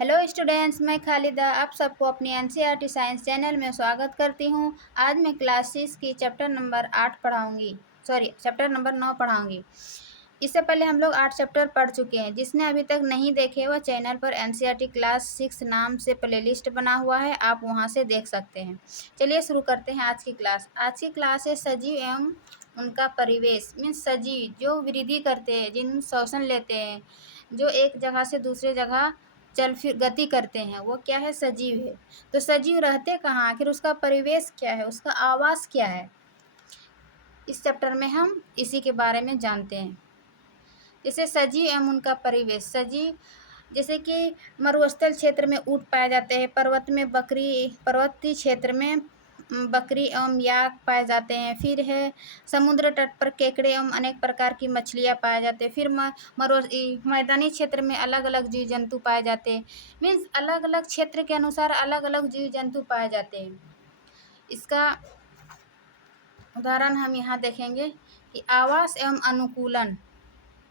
Hello students, मैं खालिदा आप सबको अपनी एनसीईआरटी साइंस चैनल में स्वागत करती हूँ। आज मैं क्लास 6 की चैप्टर नंबर 8 पढ़ाऊँगी, चैप्टर नंबर 9 पढ़ाऊँगी। इससे पहले हम लोग 8 चैप्टर पढ़ चुके हैं। जिसने अभी तक नहीं देखे वह चैनल पर एनसीईआरटी क्लास 6 नाम से प्लेलिस्ट बना हुआ है, आप वहाँ से देख सकते हैं। चलिए शुरू करते हैं आज की क्लास। आज की क्लास है सजीव एवं उनका परिवेश। मीन्स सजीव जो वृद्धि करते हैं, जिन श्वसन लेते हैं, जो एक जगह से दूसरे जगह चल फिर गति करते हैं, वो क्या है? सजीव है। तो सजीव रहते कहाँ, आखिर उसका परिवेश क्या है, उसका आवास क्या है? इस चैप्टर में हम इसी के बारे में जानते हैं। जैसे सजीव एवं उनका परिवेश। सजीव जैसे कि मरुस्थल क्षेत्र में ऊँट पाए जाते हैं, पर्वतीय क्षेत्र में बकरी एवं याक पाए जाते हैं। फिर है समुद्र तट पर केकड़े एवं अनेक प्रकार की मछलियाँ पाए जाते हैं। फिर मैदानी क्षेत्र में अलग अलग जीव जंतु पाए जाते हैं। मीन्स अलग अलग क्षेत्र के अनुसार अलग अलग जीव जंतु पाए जाते हैं। इसका उदाहरण हम यहाँ देखेंगे कि आवास एवं अनुकूलन।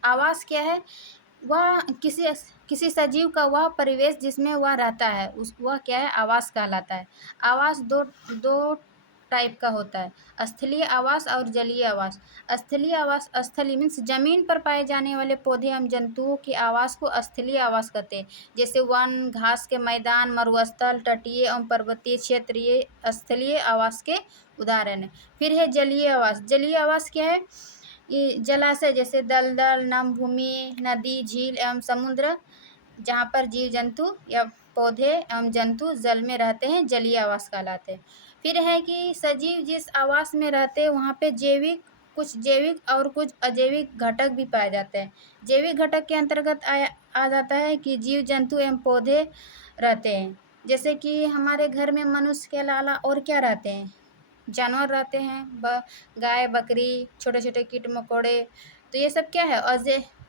आवास क्या है? वह किसी सजीव का वह परिवेश जिसमें वह रहता है, वह क्या है? आवास कहलाता है। आवास दो दो टाइप का होता है, स्थलीय आवास और जलीय आवास। स्थलीय आवास, स्थलीय मीन्स जमीन पर पाए जाने वाले पौधे एवं जंतुओं के आवास को स्थलीय आवास कहते हैं। जैसे वन, घास के मैदान, मरुस्थल, तटीय एवं पर्वतीय क्षेत्र, ये स्थलीय आवास के उदाहरण है। फिर है जलीय आवास। जलीय आवास क्या है? ये जलाशय जैसे दलदल, नम भूमि, नदी, झील एवं समुद्र, जहाँ पर जीव जंतु या पौधे एवं जंतु जल में रहते हैं, जलीय आवास कहलाते हैं। फिर है कि सजीव जिस आवास में रहते हैं वहाँ पे कुछ जैविक और कुछ अजैविक घटक भी पाए जाते हैं। जैविक घटक के अंतर्गत आ जाता है कि जीव जंतु एवं पौधे रहते हैं। जैसे कि हमारे घर में मनुष्य के अलावा और क्या रहते हैं? जानवर रहते हैं, गाय, बकरी, छोटे छोटे कीट मकोड़े। तो ये सब क्या है?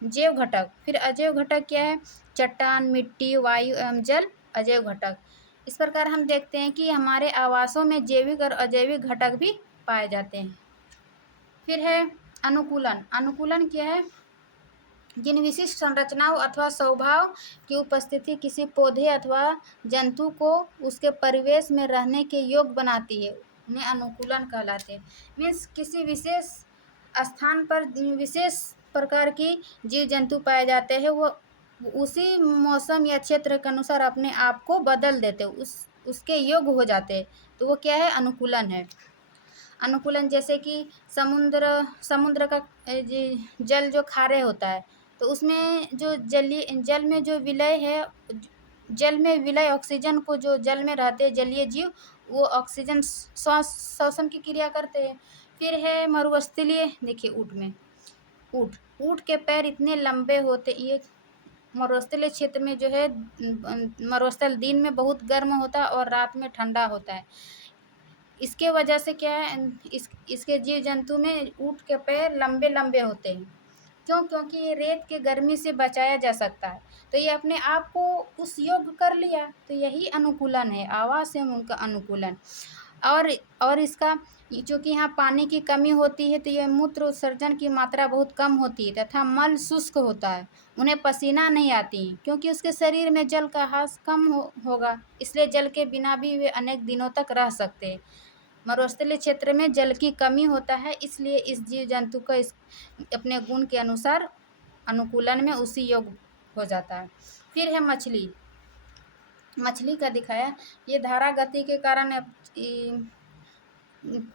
जैव घटक। फिर अजैव घटक क्या है? चट्टान, मिट्टी, वायु एवं जल अजैव घटक। इस प्रकार हम देखते हैं कि हमारे आवासों में जैविक और अजैविक घटक भी पाए जाते हैं। फिर है अनुकूलन। अनुकूलन क्या है? जिन विशिष्ट संरचनाओं अथवा स्वभाव की उपस्थिति किसी पौधे अथवा जंतु को उसके परिवेश में रहने के योग्य बनाती है, उन्हें अनुकूलन कहलाते हैं। मीन्स किसी विशेष स्थान पर विशेष प्रकार की जीव जंतु पाए जाते हैं, वो उसी मौसम या क्षेत्र के अनुसार अपने आप को बदल देते, उसके योग्य हो जाते। तो वो क्या है? अनुकूलन है। अनुकूलन जैसे कि समुद्र का जल जो खारे होता है, तो उसमें जो जल में जो विलय है, जल में विलय ऑक्सीजन को, जो जल में रहते हैं जलीय जीव, वो ऑक्सीजन श्वसन की क्रिया करते हैं। फिर है मरुस्थलीय। देखिए ऊँट के पैर इतने लंबे होते, ये मरुस्थलीय क्षेत्र में जो है, मरुस्थल दिन में बहुत गर्म होता है और रात में ठंडा होता है। इसके वजह से क्या है, इसके जीव जंतु में ऊँट के पैर लंबे लंबे होते हैं। क्यों? क्योंकि ये रेत के गर्मी से बचाया जा सकता है। तो ये अपने आप को उस योग्य कर लिया, तो यही अनुकूलन है, आवास एवं उनका अनुकूलन। और इसका चूँकि यहाँ पानी की कमी होती है, तो यह मूत्र उत्सर्जन की मात्रा बहुत कम होती है तथा मल शुष्क होता है, उन्हें पसीना नहीं आती, क्योंकि उसके शरीर में जल का ह्रास कम होगा, इसलिए जल के बिना भी वे अनेक दिनों तक रह सकते हैं। मरुस्थलीय क्षेत्र में जल की कमी होता है, इसलिए इस जीव जंतु का अपने गुण के अनुसार अनुकूलन में उसी योग्य हो जाता है। फिर है मछली। मछली का दिखाया, ये धारा गति के कारण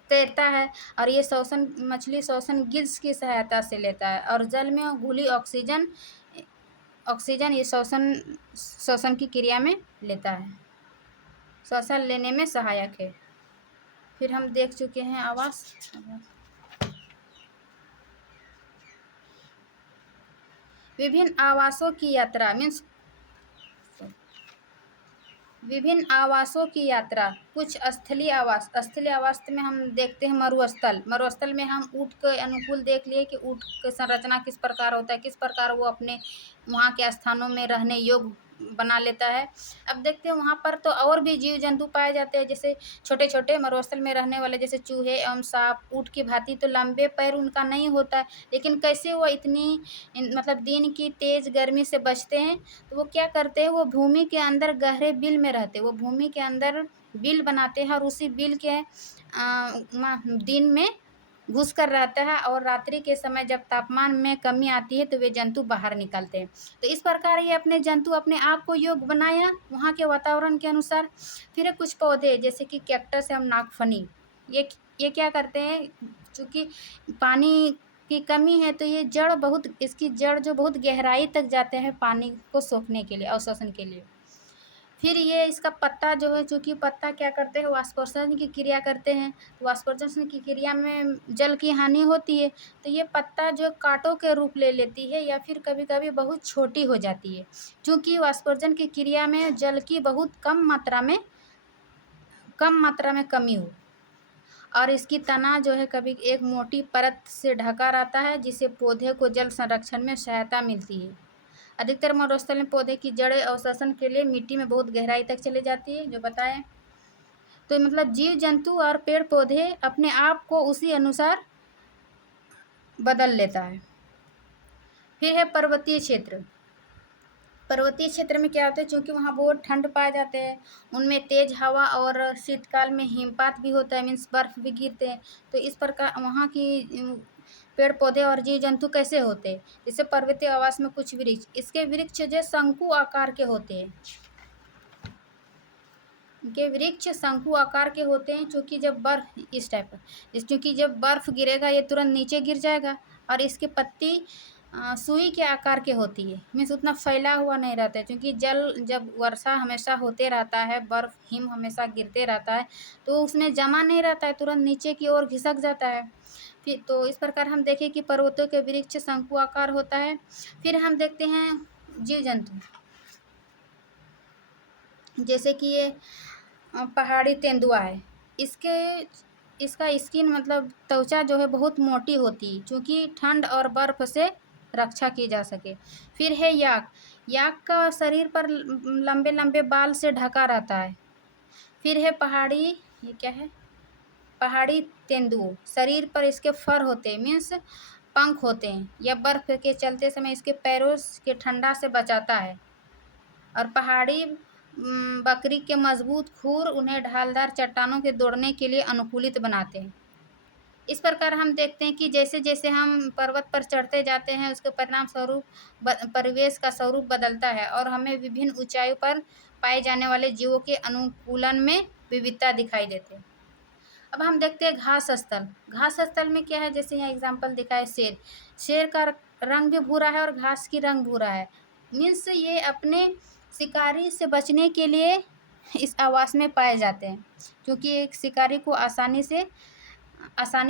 तैरता है, और ये मछली श्वसन गिल्स की सहायता से लेता है, और जल में घुली ऑक्सीजन ये श्वसन की क्रिया में लेता है, श्वसन लेने में सहायक है। फिर हम देख चुके हैं आवास। विभिन्न आवासों की यात्रा। विभिन्न आवासों की यात्रा। कुछ स्थलीय आवास में हम देखते हैं मरुस्थल में हम ऊँट के अनुकूल देख लिए कि ऊँट की संरचना किस प्रकार होता है, किस प्रकार वो अपने वहाँ के स्थानों में रहने योग्य बना लेता है। अब देखते हैं वहाँ पर तो और भी जीव जंतु पाए जाते हैं, जैसे छोटे छोटे मरुस्थल में रहने वाले जैसे चूहे एवं सांप, ऊँट की भांति तो लंबे पैर उनका नहीं होता है, लेकिन कैसे वो इतनी मतलब दिन की तेज गर्मी से बचते हैं, तो वो क्या करते हैं, वो भूमि के अंदर गहरे बिल में रहते हैं, वो भूमि के अंदर बिल बनाते हैं और उसी बिल के दिन में घुस कर रहता है, और रात्रि के समय जब तापमान में कमी आती है तो वे जंतु बाहर निकलते हैं। तो इस प्रकार ये अपने जंतु अपने आप को योग्य बनाया वहाँ के वातावरण के अनुसार। फिर है कुछ पौधे जैसे कि कैक्टस एवं नागफनी, ये क्या करते हैं, चूँकि पानी की कमी है तो ये जड़ बहुत, इसकी जड़ जो बहुत गहराई तक जाते हैं पानी को सोखने के लिए, अवशोषण के लिए। फिर ये इसका पत्ता जो है, चूँकि पत्ता क्या करते हैं, वाष्पोत्सर्जन की क्रिया करते हैं, तो वाष्पोत्सर्जन की क्रिया में जल की हानि होती है, तो ये पत्ता जो काँटों के रूप ले लेती है या फिर कभी-कभी बहुत छोटी हो जाती है, चूँकि वाष्पोत्सर्जन की क्रिया में जल की बहुत कम मात्रा में कमी हो, और इसकी तना जो है कभी एक मोटी परत से ढका रहता है, जिससे पौधे को जल संरक्षण में सहायता मिलती है। अधिकतर मरुस्थल में पौधे की जड़ें अवशोषण के लिए मिट्टी में बहुत गहराई तक चली जाती है, जो बताएं। तो मतलब जीव जंतु और पेड़ पौधे अपने आप को उसी अनुसार बदल लेता है। फिर है पर्वतीय क्षेत्र। पर्वतीय क्षेत्र में क्या होता है, चूँकि वहाँ बहुत ठंड पाए जाते हैं, उनमें तेज हवा और शीतकाल में हिमपात भी होता है, मीन्स बर्फ भी गिरते हैं। तो इस प्रकार वहाँ की पेड़ पौधे और जीव जंतु कैसे होते हैं, जैसे पर्वतीय आवास में कुछ वृक्ष, इसके वृक्ष जो शंकु आकार के होते हैं, इनके वृक्ष शंकु आकार के होते हैं, क्योंकि जब बर्फ इस टाइप का, क्योंकि जब बर्फ गिरेगा ये तुरंत नीचे गिर जाएगा, और इसके पत्ती सुई के आकार के होती है, मीन्स उतना फैला हुआ नहीं रहता है, क्योंकि जल जब वर्षा हमेशा होते रहता है, बर्फ हिम हमेशा गिरते रहता है, तो उसमें जमा नहीं रहता है, तुरंत नीचे की ओर घिसक जाता है। फिर तो इस प्रकार हम देखें कि पर्वतों के वृक्ष शंकु आकार होता है। फिर हम देखते हैं जीव जंतु, जैसे कि ये पहाड़ी तेंदुआ है, इसका स्किन मतलब त्वचा जो है बहुत मोटी होती है, क्योंकि ठंड और बर्फ से रक्षा की जा सके। फिर है याक का शरीर पर लंबे लंबे बाल से ढका रहता है। फिर है ये क्या है, पहाड़ी तेंदुआ, शरीर पर इसके फर होते हैं, मीन्स पंख होते हैं, यह बर्फ के चलते समय इसके पैरों के ठंडा से बचाता है। और पहाड़ी बकरी के मजबूत खुर उन्हें ढालदार चट्टानों के दौड़ने के लिए अनुकूलित बनाते हैं। इस प्रकार हम देखते हैं कि जैसे जैसे हम पर्वत पर चढ़ते जाते हैं, उसके परिणाम स्वरूप परिवेश का स्वरूप बदलता है, और हमें विभिन्न ऊंचाइयों पर पाए जाने वाले जीवों के अनुकूलन में विविधता दिखाई देते हैं। अब हम देखते हैं घास स्थल। घास स्थल में क्या है, जैसे यहाँ एग्जाम्पल दिखा है, शेर का रंग भी भूरा है और घास की रंग भूरा है, मीन्स ये अपने शिकारी से बचने के लिए इस आवास में पाए जाते हैं, क्योंकि एक शिकारी को आसानी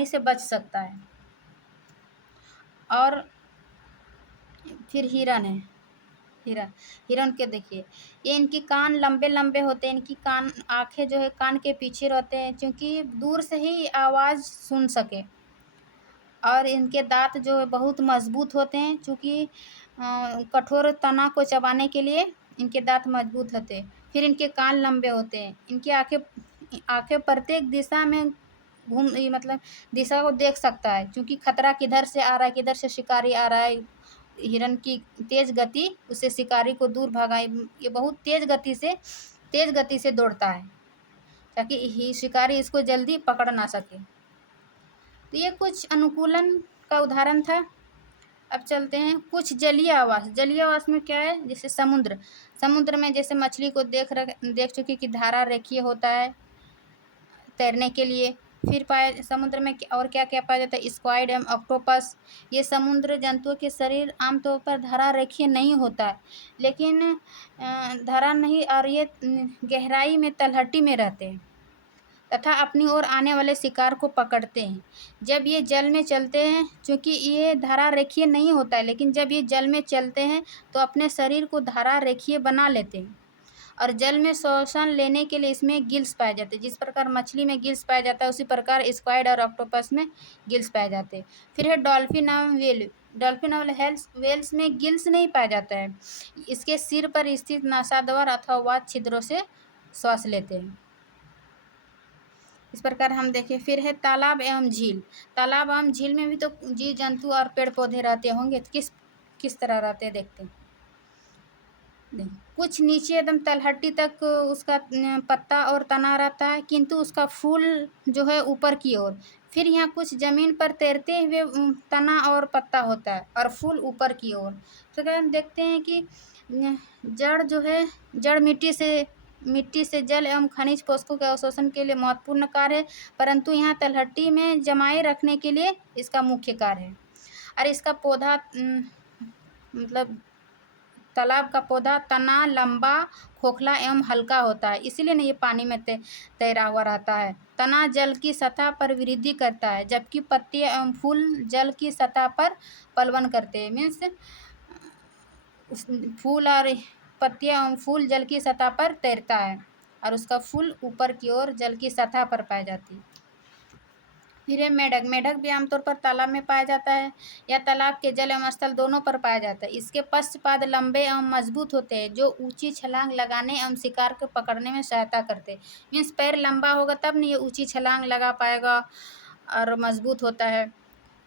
से बच सकता है। और फिर हिरन है, हिरन के देखिए, ये इनकी कान लंबे लंबे होते हैं, इनकी आँखें जो है कान के पीछे रहते हैं, क्योंकि दूर से ही आवाज़ सुन सके। और इनके दांत जो है बहुत मजबूत होते हैं, क्योंकि कठोर तना को चबाने के लिए इनके दांत मजबूत होते हैं। फिर इनके कान लंबे होते हैं, इनकी आँखें प्रत्येक दिशा में मतलब दिशा को देख सकता है, क्योंकि खतरा किधर से आ रहा है, किधर से शिकारी आ रहा है। हिरन की तेज गति उसे शिकारी को दूर भगाए, ये बहुत तेज गति से दौड़ता है, ताकि शिकारी इसको जल्दी पकड़ ना सके। तो ये कुछ अनुकूलन का उदाहरण था। अब चलते हैं कुछ जलीय आवास में क्या है, जैसे समुद्र में जैसे मछली को देख चुके कि धारा रेखीय होता है तैरने के लिए। फिर समुद्र में और क्या क्या पाया जाता है, स्क्वाइड एवं ऑक्टोपस। ये समुद्र जंतुओं के शरीर आमतौर पर धारा रेखीय नहीं होता है, लेकिन धारा नहीं, और ये गहराई में तलहटी में रहते हैं तथा अपनी ओर आने वाले शिकार को पकड़ते हैं। जब ये जल में चलते हैं, क्योंकि ये धारा रेखीय नहीं होता है, लेकिन जब ये जल में चलते हैं तो अपने शरीर को धारा रेखीय बना लेते हैं, और जल में श्वसन लेने के लिए इसमें गिल्स पाए जाते हैं। जिस प्रकार मछली में गिल्स पाया जाता है उसी प्रकार स्क्वाइड और ऑक्टोपस में गिल्स पाए जाते हैं। फिर है डॉल्फिन एवं व्हेल। डॉल्फिन और व्हेल्स में गिल्स नहीं पाया जाता है। इसके सिर पर स्थित नासाद्वार अथवा वात छिद्रों से श्वास लेते हैं। इस प्रकार हम देखें। फिर है तालाब एवं झील। तालाब एवं झील में भी तो जीव जंतु और पेड़ पौधे रहते होंगे, तो किस तरह रहते हैं देखते हैं। कुछ नीचे एकदम तलहटी तक उसका पत्ता और तना रहता है, किंतु उसका फूल जो है ऊपर की ओर। फिर यहाँ कुछ जमीन पर तैरते हुए तना और पत्ता होता है और फूल ऊपर की ओर। तो अगर हम देखते हैं कि जड़ जो है, जड़ मिट्टी से जल एवं खनिज पोषकों के अवशोषण के लिए महत्वपूर्ण कार्य है, परंतु यहाँ तलहटी में जमाए रखने के लिए इसका मुख्य कार्य है। और इसका पौधा मतलब तालाब का पौधा तना लंबा, खोखला एवं हल्का होता है, इसीलिए ना ये पानी में तैरा हुआ रहता है। तना जल की सतह पर वृद्धि करता है, जबकि पत्तियां एवं फूल जल की सतह पर पलवन करते हैं। मीन्स फूल और पत्तियां एवं फूल जल की सतह पर तैरता है और उसका फूल ऊपर की ओर जल की सतह पर पाई जाती है। फिर है मेढक। मेढक भी आमतौर पर तालाब में पाया जाता है या तालाब के जल एवं स्थल दोनों पर पाया जाता है। इसके पश्चपाद लंबे एवं मजबूत होते हैं, जो ऊंची छलांग लगाने एवं शिकार को पकड़ने में सहायता करते हैं। मीन्स पैर लंबा होगा तब नहीं ये ऊंची छलांग लगा पाएगा और मजबूत होता है।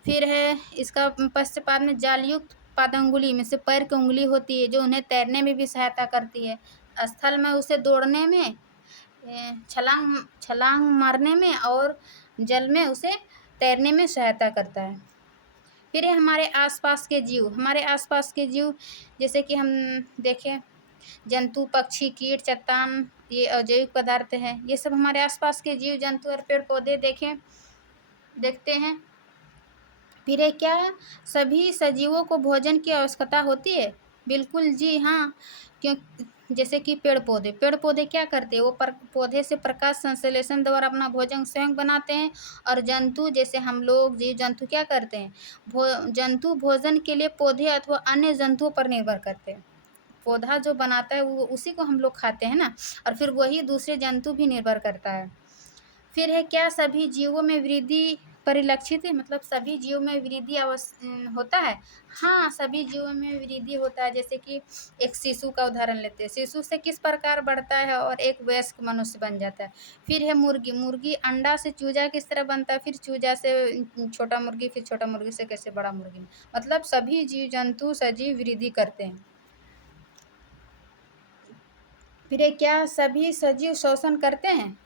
फिर है इसका पश्चपाद में जालयुक्त पादंगुली में से पैर की उंगली होती है, जो उन्हें तैरने में भी सहायता करती है। स्थल में उसे दौड़ने में, छलांग मारने में और जल में उसे तैरने में सहायता करता है। फिर है हमारे आसपास के जीव। हमारे आसपास के जीव जैसे कि हम देखें जंतु, पक्षी, कीट, चट्टान, ये अजैविक पदार्थ हैं। ये सब हमारे आसपास के जीव जंतु और पेड़ पौधे देखते हैं। फिर है क्या सभी सजीवों को भोजन की आवश्यकता होती है? बिल्कुल जी हाँ, क्यों जैसे कि पेड़ पौधे क्या करते हैं, वो पौधे से प्रकाश संश्लेषण द्वारा अपना भोजन स्वयं बनाते हैं। और जंतु जैसे हम लोग जीव जंतु क्या करते हैं, जंतु भोजन के लिए पौधे अथवा अन्य जंतुओं पर निर्भर करते हैं। पौधा जो बनाता है वो उसी को हम लोग खाते हैं ना, और फिर वही दूसरे जंतु भी निर्भर करता है। फिर है क्या सभी जीवों में वृद्धि परिलक्षित है? मतलब सभी जीवों में वृद्धि होता है। हाँ, सभी जीवों में वृद्धि होता है। जैसे कि एक शिशु का उदाहरण लेते हैं। शिशु से किस प्रकार बढ़ता है और एक वयस्क मनुष्य बन जाता है। फिर है मुर्गी अंडा से चूजा किस तरह बनता है, फिर चूजा से छोटा मुर्गी, फिर छोटा मुर्गी से कैसे बड़ा मुर्गी। मतलब सभी जीव जंतु सजीव वृद्धि करते हैं। फिर है क्या सभी सजीव शोषण करते हैं?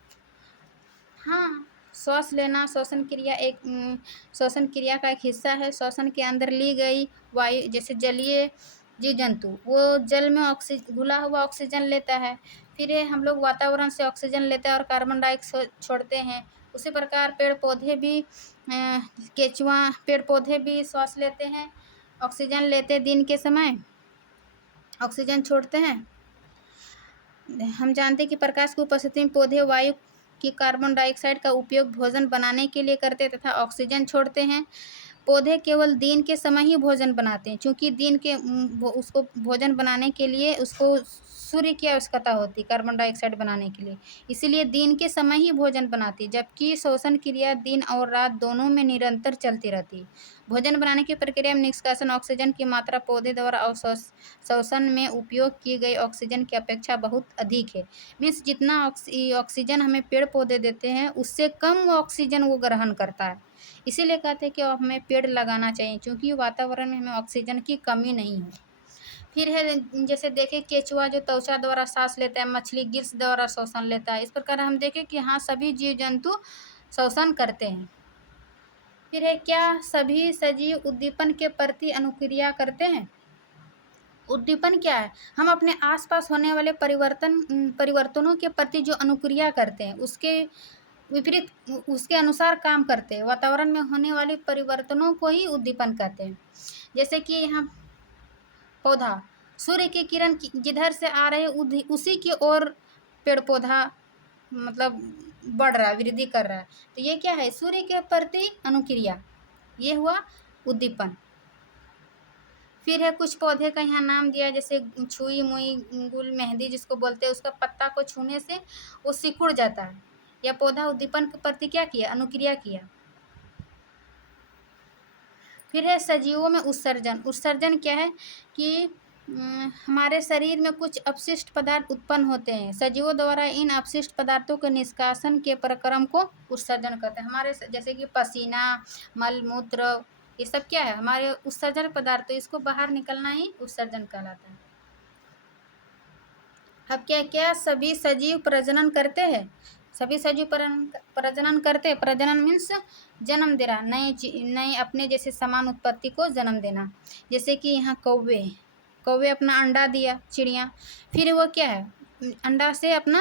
हाँ, श्वास लेना श्वसन क्रिया का एक हिस्सा है। श्वसन के अंदर ली गई वायु, जैसे जलीय जीव जंतु वो जल में घुला हुआ ऑक्सीजन लेता है। फिर हम लोग वातावरण से ऑक्सीजन लेते हैं और कार्बन डाइऑक्साइड छोड़ते हैं। उसी प्रकार पेड़ पौधे भी पेड़ पौधे भी श्वास लेते हैं, ऑक्सीजन लेते हैं, दिन के समय ऑक्सीजन छोड़ते हैं। हम जानते हैं कि प्रकाश की उपस्थिति में पौधे वायु की कार्बन डाइऑक्साइड का उपयोग भोजन बनाने के लिए करते हैं तथा ऑक्सीजन छोड़ते हैं। पौधे केवल दिन के समय ही भोजन बनाते हैं, क्योंकि दिन के उसको भोजन बनाने के लिए उसको सूर्य की आवश्यकता होती है कार्बन डाइऑक्साइड बनाने के लिए, इसीलिए दिन के समय ही भोजन बनाती है। जबकि श्वसन क्रिया दिन और रात दोनों में निरंतर चलती रहती है। भोजन बनाने की प्रक्रिया में निष्कासन ऑक्सीजन की मात्रा पौधे द्वारा श्वसन में उपयोग की गई ऑक्सीजन की अपेक्षा बहुत अधिक है। मीन्स जितना ऑक्सीजन हमें पेड़ पौधे देते हैं उससे कम ऑक्सीजन वो ग्रहण करता है। इसीलिए कहते हैं कि हमें पेड़ लगाना चाहिए, क्योंकि वातावरण में हमें ऑक्सीजन की कमी नहीं है। फिर है जैसे देखें केचुआ जो त्वचा द्वारा सांस लेता है, मछली गिल्स द्वारा श्वसन लेता है। इस प्रकार हम देखें कि हाँ सभी जीव जंतु श्वसन करते हैं। फिर है क्या सभी सजीव उद्दीपन के प्रति अनुक्रिया करते हैं? उद्दीपन क्या है? हम अपने आसपास होने वाले परिवर्तनों के प्रति जो अनुक्रिया करते हैं उसके विपरीत उसके अनुसार काम करते हैं। वातावरण में होने वाले परिवर्तनों को ही उद्दीपन कहते हैं। जैसे कि यहाँ पौधा सूर्य की किरण जिधर से आ रहे उसी की ओर पेड़ पौधा मतलब बढ़ रहा है, वृद्धि कर रहा है। तो ये क्या है? सूर्य के प्रति अनुक्रिया, ये हुआ उद्दीपन। फिर है कुछ पौधे का यहाँ नाम दिया, जैसे छुई मुई गुल मेहंदी जिसको बोलते हैं, उसका पत्ता को छूने से वो सिकुड़ जाता है। यह पौधा उद्दीपन के प्रति क्या किया, अनुक्रिया किया। फिर है सजीवों में उत्सर्जन। उत्सर्जन क्या है कि हमारे शरीर में कुछ अपशिष्ट पदार्थ उत्पन्न होते हैं, सजीवों द्वारा इन अपशिष्ट पदार्थों के निष्कासन के प्रक्रम को उत्सर्जन कहते हैं। हमारे जैसे कि पसीना, मल मूत्र, ये सब क्या है, हमारे उत्सर्जन पदार्थ, तो इसको बाहर निकलना ही उत्सर्जन कहलाता है। अब क्या क्या सभी सजीव प्रजनन करते हैं? सभी सजीव प्रजनन करते। प्रजनन मीन्स जन्म देना, नए अपने जैसे समान उत्पत्ति को जन्म देना। जैसे कि यहाँ कौवे, कौवे अपना अंडा दिया, चिड़िया, फिर वो क्या है, अंडा से अपना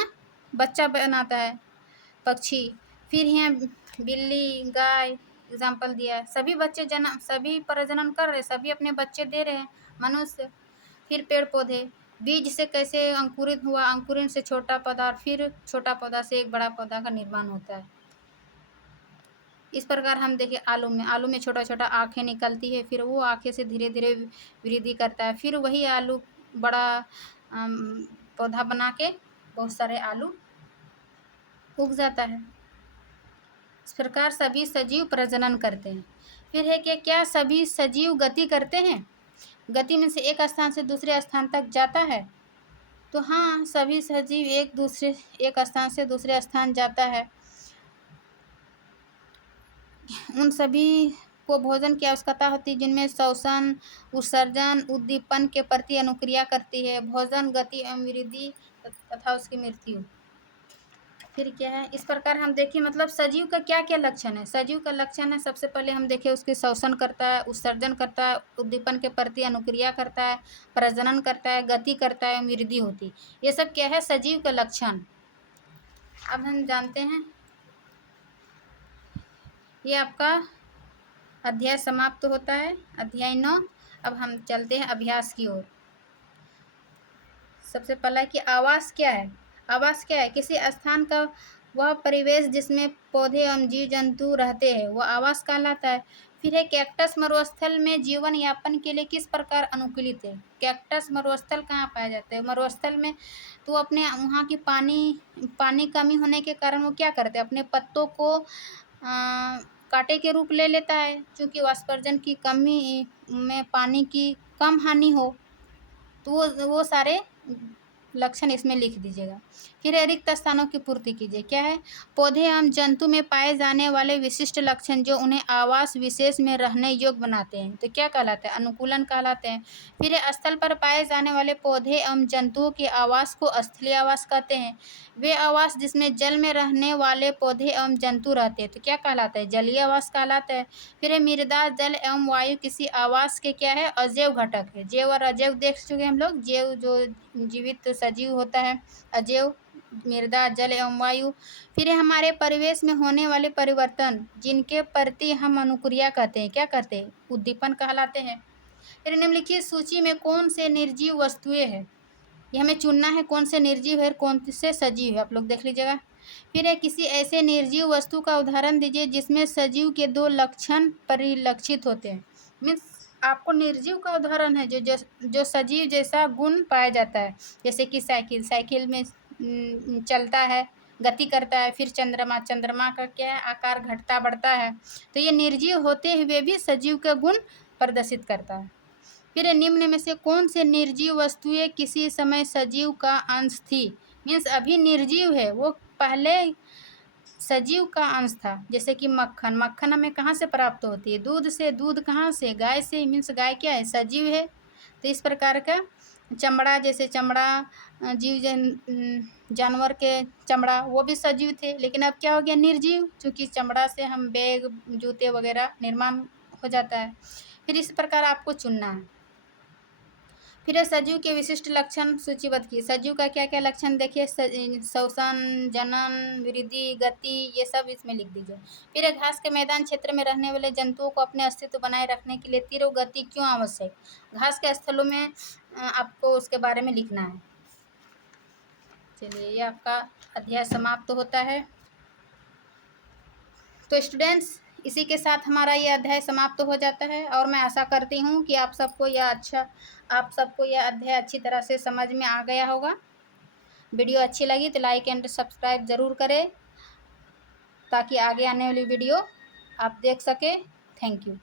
बच्चा बनाता है, पक्षी। फिर यहाँ बिल्ली, गाय एग्जाम्पल दिया है। सभी बच्चे सभी प्रजनन कर रहे, सभी अपने बच्चे दे रहे हैं, मनुष्य। फिर पेड़ पौधे, बीज से कैसे अंकुरित हुआ, अंकुरण से छोटा पौधा, और फिर छोटा पौधा से एक बड़ा पौधा का निर्माण होता है। इस प्रकार हम देखें आलू में छोटा छोटा आँखें निकलती है, फिर वो आँखें से धीरे धीरे वृद्धि करता है, फिर वही आलू बड़ा पौधा बना के बहुत सारे आलू उग जाता है। इस प्रकार सभी सजीव प्रजनन करते हैं। फिर है कि क्या सभी सजीव गति करते हैं? गति में से एक स्थान से दूसरे स्थान तक जाता है? तो हाँ, सभी सजीव एक स्थान से दूसरे स्थान जाता है। उन सभी को भोजन की आवश्यकता होती है, जिनमें श्वसन, उत्सर्जन, उद्दीपन के प्रति अनुक्रिया करती है, भोजन, गति एवं वृद्धि तथा उसकी मृत्यु। फिर क्या है, इस प्रकार हम देखिए मतलब सजीव का क्या क्या लक्षण है। सजीव का लक्षण है, सबसे पहले हम देखें उसके श्वसन करता है, उत्सर्जन करता है, उद्दीपन के प्रति अनुक्रिया करता है, प्रजनन करता है, गति करता है, वृद्धि होती। ये सब क्या है, सजीव का लक्षण। अब हम जानते हैं, ये आपका अध्याय समाप्त होता है, अध्याय 9। अब हम चलते हैं अभ्यास की ओर। सबसे पहला कि आवास क्या है। आवास क्या है, किसी स्थान का वह परिवेश जिसमें पौधे एवं जीव जंतु रहते हैं, वह आवास कहलाता है। फिर है कैक्टस मरुस्थल में जीवन यापन के लिए किस प्रकार अनुकूलित है। कैक्टस मरुस्थल कहाँ पाया जाता है, मरुस्थल में। तो अपने वहाँ की पानी कमी होने के कारण वो क्या करते हैं, अपने पत्तों को कांटे के रूप ले लेता है, क्योंकि वाष्पोत्सर्जन की कमी में पानी की कम हानि हो। तो वो सारे लक्षण इसमें लिख दीजिएगा। फिर रिक्त स्थानों की पूर्ति कीजिए। क्या है, पौधे एवं जंतु में पाए जाने वाले विशिष्ट लक्षण जो उन्हें आवास विशेष में रहने योग्य बनाते हैं, तो क्या कहलाते हैं, अनुकूलन कहलाते हैं। फिर स्थल पर पाए जाने वाले पौधे एवं जंतुओं के आवास को स्थलीय आवास कहते हैं। वे आवास जिसमें जल में रहने वाले पौधे एवं जंतु रहते हैं, तो क्या कहलाता है, जलीय आवास कहलाता है। फिर मृदा, जल एवं वायु किसी आवास के क्या है, अजैव घटक है। जैव और अजैव देख चुके हम लोग। जैव जो जीवित सजीव होता है, अजैव मृदा, जल एवं वायु। फिर हमारे परिवेश में होने वाले परिवर्तन जिनके प्रति हम अनुक्रिया कहते हैं, क्या करते हैं, उद्दीपन कहलाते हैं। फिर निम्नलिखित सूची में कौन से निर्जीव वस्तुएं हैं, ये हमें चुनना है, कौन से निर्जीव है, कौन से सजीव है, आप लोग देख लीजिएगा। फिर है किसी ऐसे निर्जीव वस्तु का उदाहरण दीजिए जिसमें सजीव के दो लक्षण परिलक्षित होते हैं। मीन्स आपको निर्जीव का उदाहरण है जो सजीव जैसा गुण पाया जाता है। जैसे कि साइकिल में चलता है, गति करता है। फिर चंद्रमा का क्या है, आकार घटता बढ़ता है। तो ये निर्जीव होते हुए भी सजीव का गुण प्रदर्शित करता है। फिर निम्न में से कौन से निर्जीव वस्तुएं किसी समय सजीव का अंश थी। मीन्स अभी निर्जीव है, वो पहले सजीव का अंश था। जैसे कि मक्खन हमें कहाँ से प्राप्त होती है, दूध से। दूध कहाँ से, गाय से। मीन्स गाय क्या है, सजीव है। तो इस प्रकार का चमड़ा, जैसे चमड़ा जानवर के चमड़ा, वो भी सजीव थे, लेकिन अब क्या हो गया, निर्जीव, क्योंकि चमड़ा से हम बैग, जूते वगैरह निर्माण हो जाता है। फिर इस प्रकार आपको चुनना है। फिर सजीव के विशिष्ट लक्षण सूचीबद्ध किए। सजीव का क्या क्या लक्षण देखिए, श्वसन, जनन, वृद्धि, गति, ये सब इसमें लिख दीजिए। फिर घास के मैदान क्षेत्र में रहने वाले जंतुओं को अपने अस्तित्व बनाए रखने के लिए तीव्र गति क्यों आवश्यक। घास के स्थलों में आपको उसके बारे में लिखना है। चलिए, ये आपका अध्याय समाप्त होता है। तो स्टूडेंट्स, इसी के साथ हमारा ये अध्याय समाप्त हो जाता है और मैं आशा करती हूँ कि आप सबको यह अध्याय अच्छी तरह से समझ में आ गया होगा। वीडियो अच्छी लगी तो लाइक एंड सब्सक्राइब ज़रूर करें ताकि आगे आने वाली वीडियो आप देख सकें। Thank you.